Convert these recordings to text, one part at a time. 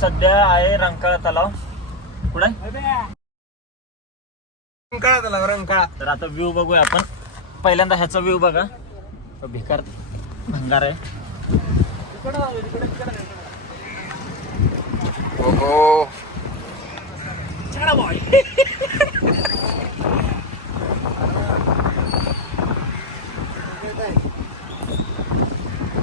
सध्या आहे रंकाळा तलाव. कुठे रंकाळा तलाव, रंकाळा. तर आता व्ह्यू बघूया आपण. पहिल्यांदा ह्याचा व्ह्यू बघा. भिकार भंगार आहे. हो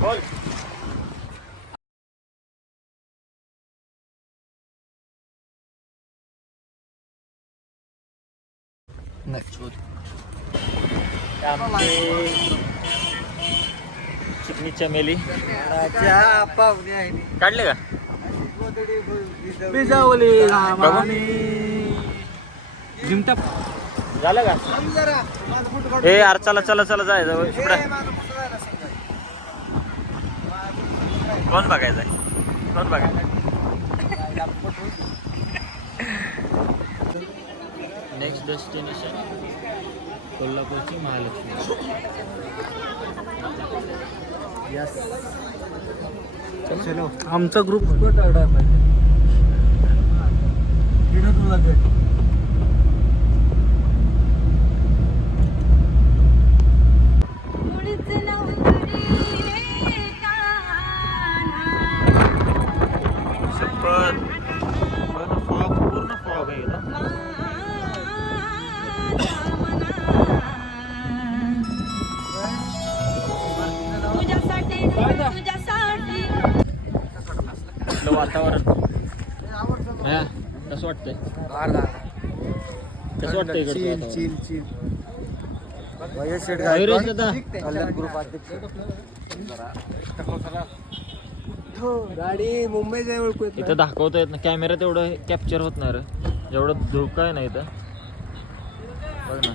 बोल. चिकनी चमेली पाहुणे आहे काढले का? झालं का? हे यार चला चला चला जायचं इकडे. कोण बघायचंय? कोण बघायचं? नेक्स्ट डेस्टिनेशन कोल्हापूरची महालक्ष्मी. चलो आमचा ग्रुप पूर्ण फॉग आहे इथं. आपलं वातावरण कसं वाटतंय? कसं वाटतंय इकडचं गाडी मुंबई जाय ओळखू इथं दाखवता येत ना कॅमेऱ्यात एवढं कॅप्चर होत नाही रे. एवढं धोका आहे ना इथं. बघ ना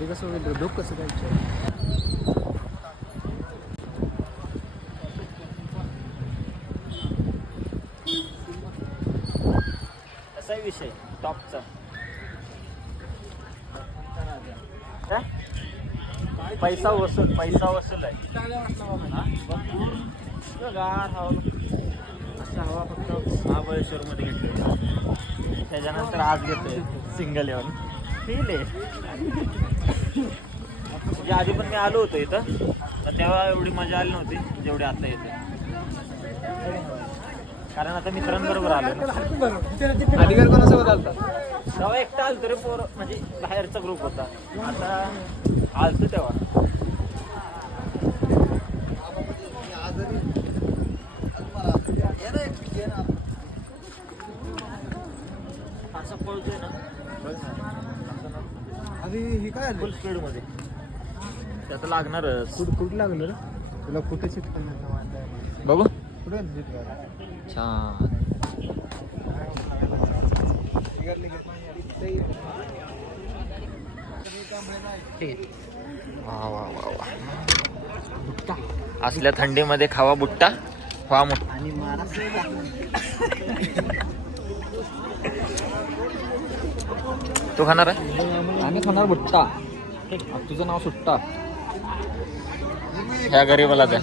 ते कसं होईल धोक कसं काय? असा विषय टॉपचा. काय? पैसा वसूल आहे. गार हवा असं हवा फक्त महाबळेश्वरमध्ये घेतली. त्याच्यानंतर आज घेतोय सिंगल येऊन फील आहे. म्हणजे आधी पण मी आलो होतो इथं पण तेव्हा एवढी मजा आली नव्हती जेवढी आता येते. कारण आता मित्रांबरोबर आलो ना. अधिकार कोणासोबत आलता? तेव्हा एकटा आलतो रे पोर म्हणजे बाहेरचा ग्रुप होता. आता आलतो तेव्हा. असं पळतोय ना ही काय फुल स्पीड मध्ये. त्यात लागणारच. कुठं लागलं तुला? कुठे सीट बघू कुठे छान. असल्या थंडीमध्ये खावा बुट्टा. व्हा मोठा. आणि तू खाणार आहे? आम्ही खाणार बुट्टा. तुझं नाव सुट्टा. ह्या गरीबाला द्या.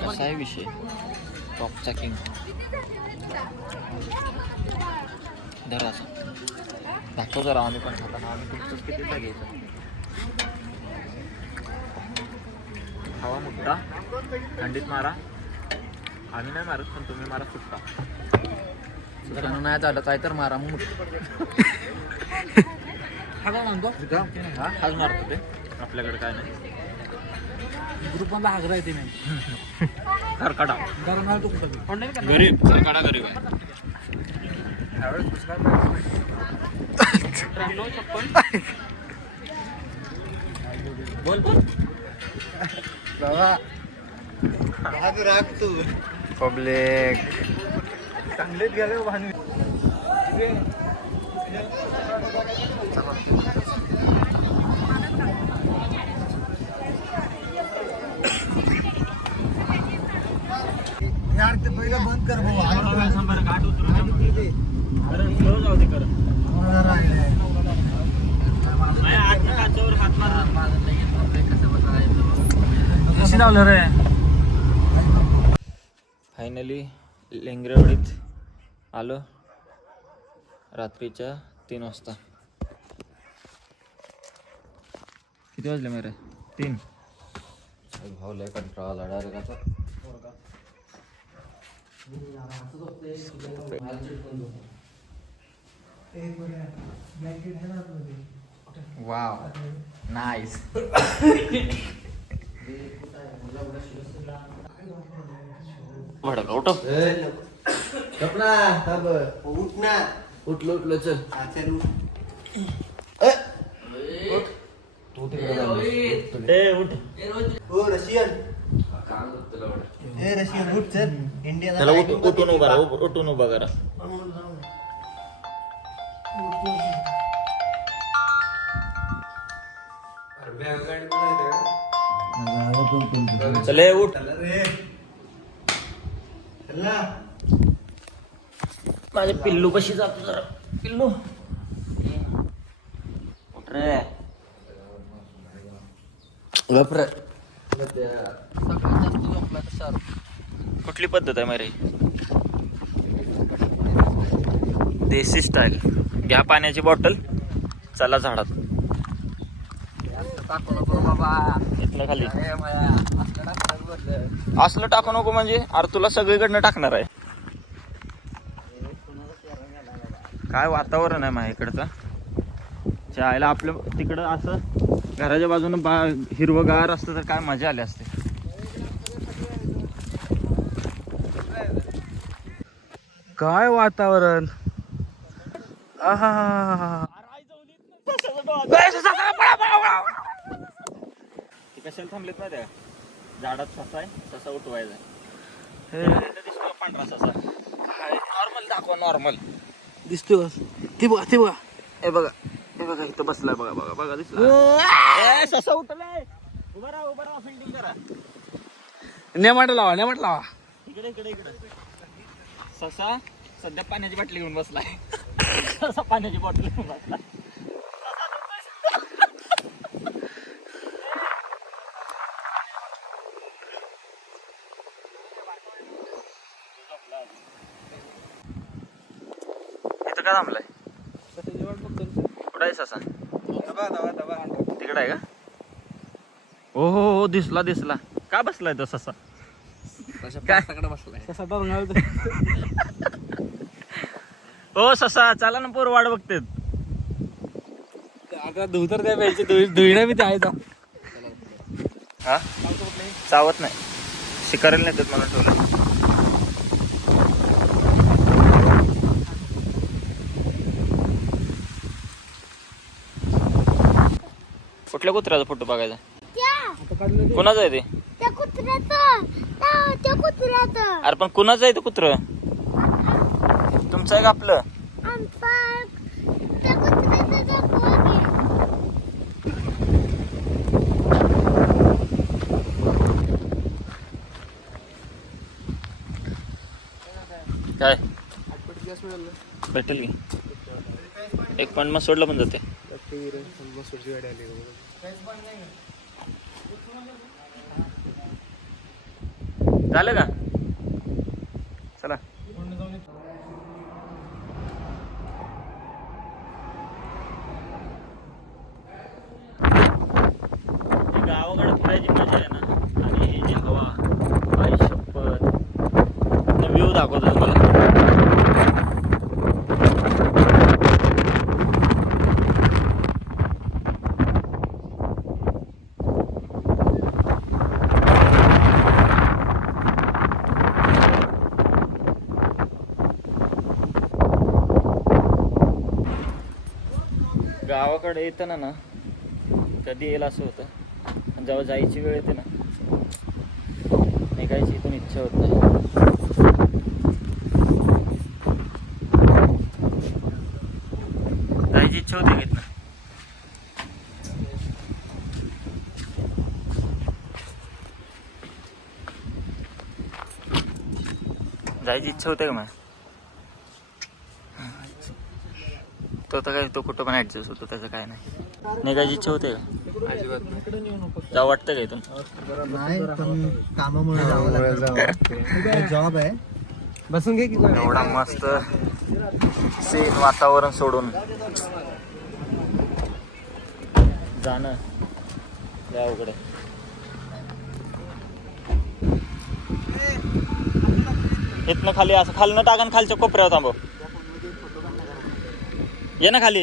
कसा आहे विषय टॉपचा किंग. धराचा दाखव जरा. आम्ही पण खाताना आम्ही तुमचंच कितीला घ्यायचं. खावा मुट्टा. थंडीत मारा. आम्ही नाही मारत पण तुम्ही मारा सुट्टा. नाही झालं काय तर मारा मग. हाच मारतो ते. आपल्याकडे काय नाही. ग्रुप मध्ये आग्रह येते नाही. करकाडा तू कुठं गरीब. करकाडा गरीब आहे. बोल बोल बाबा राग तू पब्लिक चांगलेच गेले भानू. यार ते पहिलं बंद कर भाऊ. जाऊ दे करत नाही. आठ काचावर हात मारा. AC लावलं रे. फायनली लेंगरेवाडीत आलो रात्रीच्या 3 वाजता. किती वाजले मेरे 3. भाऊ लय कंटाळा आला डायरेक्ट आता. Wow nice. उठ उठलो चल. त्याला उठून उभा करा. उठून उभा करा. चले उठ. माझे पिल्लू कशी जातो जरा. पिल्लू उठ रे. कुठली पद्धत आहे मारे. देसी स्टाईल. घ्या पाण्याची बॉटल. चला झाडात. इथनं खाली असलं टाकू नको म्हणजे अरे तुला सगळीकडनं टाकणार आहे. काय वातावरण आहे माझ्या इकडचं. चायला आपलं तिकडं असं घराच्या बाजूनं हिरवगार असतं तर काय मजा आली असते. काय वातावरण. कशाला थांबलेत ना त्या झाडात. ससा आहे. ससा उठवायचा दिसतो पांढरा ससा. नॉर्मल दाखवा. नॉर्मल दिसतो. ते बघा हे बघा. हे बघा इथं बसलाय. बघा बघा बघा दिसला. ससा उठलाय. उभा राहा फिल्डिंग करा. नेमाट लावा. इकडे इकडे इकडे. ससा सध्या पाण्याची बाटली घेऊन बसलाय. ससा पाण्याची बॉटल घेऊन बसलाय. इथं का थांबलाय. कुठं आहे ससा. तिकडे आहे का. हो दिसला. का बसलाय तो ससा. हो ससा चला ना. पोर वाट बघते. आता धुतर काय पाहिजे. धुईना मी ते आहे. हा चावत नाही. शिकारीला नेतात म्हणून ठेवलं. कुठल्या कुत्र्याचा फोटो बघायचा. कुणाचा आहे ते. अरे पण कुणाचं आहे ते कुत्र. तुमचं आहे का आपलं. काय भेटेल की. एक पण मग सोडलं पण जाते. झालं का. चला गावाकडे फिरायची मजा आहे ना. आणि ही जी हवा आई शपथ व्ह्यू दाखवतो मला. गावाकडे येताना ना कधी येईल असं होतं. आणि जेव्हा जायची वेळ येते ना निघायची इथून इच्छा होत नाही. जायची इच्छा होते घेत ना. जायची इच्छा होते का माझ्या. तो तर काय तो कुठं पण ऍडजस्ट होतो त्याचं काय नाही. निघायची इच्छा होते का? अजिबात जाऊ वाटतं का इथून? नाही पण कामामुळे जावं लागतं. जॉब आहे. बसून घे की. एवढा मस्त सीन वातावरण सोडून जाणं लय अवघड आहे. इथनं खाली असं खालनं टाका खालच्या कोपऱ्यावर थांबव. ये ना खाली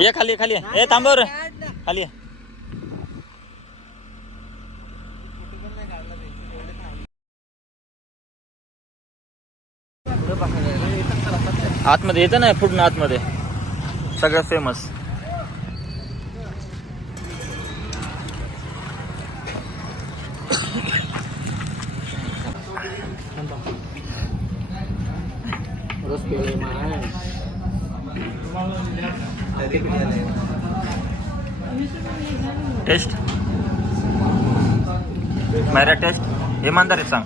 ये खाली खाली ये थांबव रे खाली ये. आतमध्ये येतं ना पूर्ण आतमध्ये सगळ्यात फेमस. टेस्ट मेरा टेस्ट इमानदारीत सांग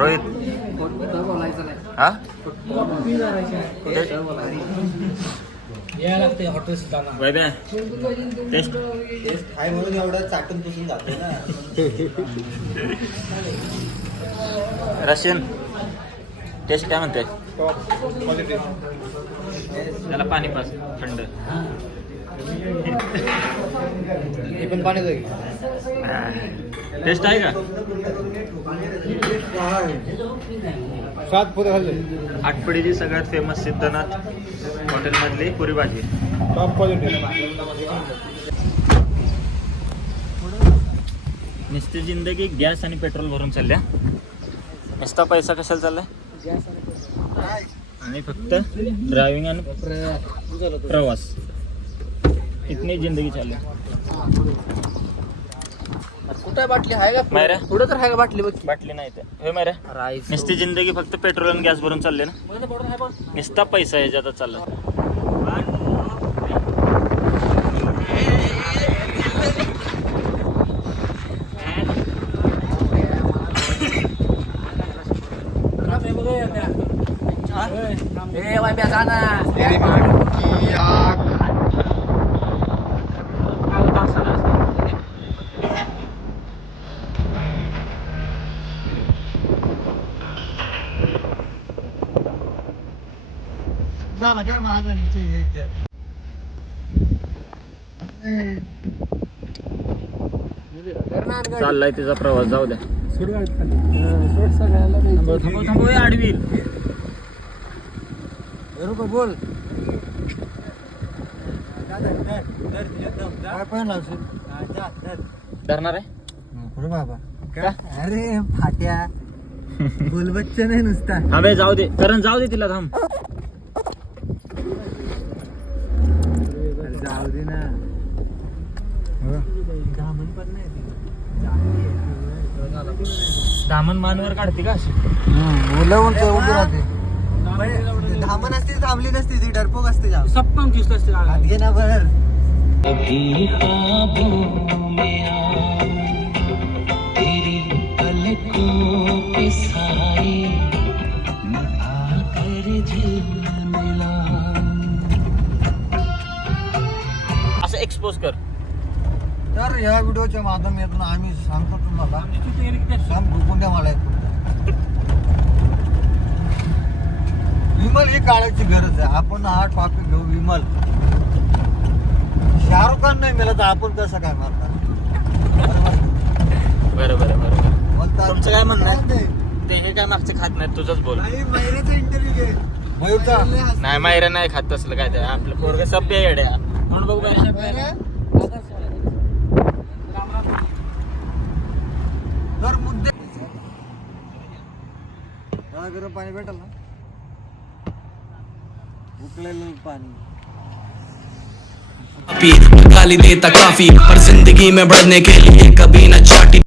रोहित. हा वैभ्या टेस्ट काय म्हणून एवढं चाटून पुसून जातो ना. रशियन टेस्ट काय म्हणते? त्याला पाणी पास थंड. पण पाणी टेस्ट आहे का? आटपडीची सगळ्यात फेमस सिद्धनाथ हॉटेलमधली पुरी भाजी. नुसती जिंदगी गॅस आणि पेट्रोल भरून चालल्या. नुसता पैसा कशाला चाललाय? आणि फक्त ड्रायव्हिंग आणि प्रवास. इतनी जिंदगी चालली. कुठे बाटली आहे का? मायरा पुढे तर आहे का बाटली? बघ बाटली नाही ते हे मायरा. नुसती जिंदगी फक्त पेट्रोल आणि गॅस भरून चालले ना. नुसता पैसा ह्याच्यातच चालला. चाललाय तिचा प्रवास. जाऊ द्या. थांबव आडवी बोल. धरणार आहे बाबा. अरे फाट्या बोल बच्चा नाही नुसता. थांबे जाऊ दे. करण जाऊ दे तिला. थांब जाऊ दे ना. दामन पण नाही. दामन मानवर काढते का अशी? मुलं उभी राहते. धामण असते थांबली नसती ती. डरपोक असते. सप्पम किस्त असते. हात घे ना बर. असं एक्सपोज कर. तर या व्हिडिओच्या माध्यमातून आम्ही सांगतो तुम्हाला. सांग भुकून द्या मला. विमल ही काढायची गरज आहे. आपण हा टॉपिक घेऊ. विमल. शाहरुख खान नाही मिळत आपण कसं काय मारणार? बरोबर बोलतात. तुमचं काय म्हणणं आहे? ते हे काय मागचं खात नाही. तुझंच बोल. मयुराचा इंटरव्ह्यू घे. मयूरचा नाही मायरा नाही खात तसलं काय. ते आपलं पोरग सभ्य येड्या म्हणून बघू काय. तर मुद्दे गरम पाणी भेटल ना. उकळलेलं पाणी. गाली देता काफी पर जिंदगी में बढ़ने के लिए कभी न चाटी.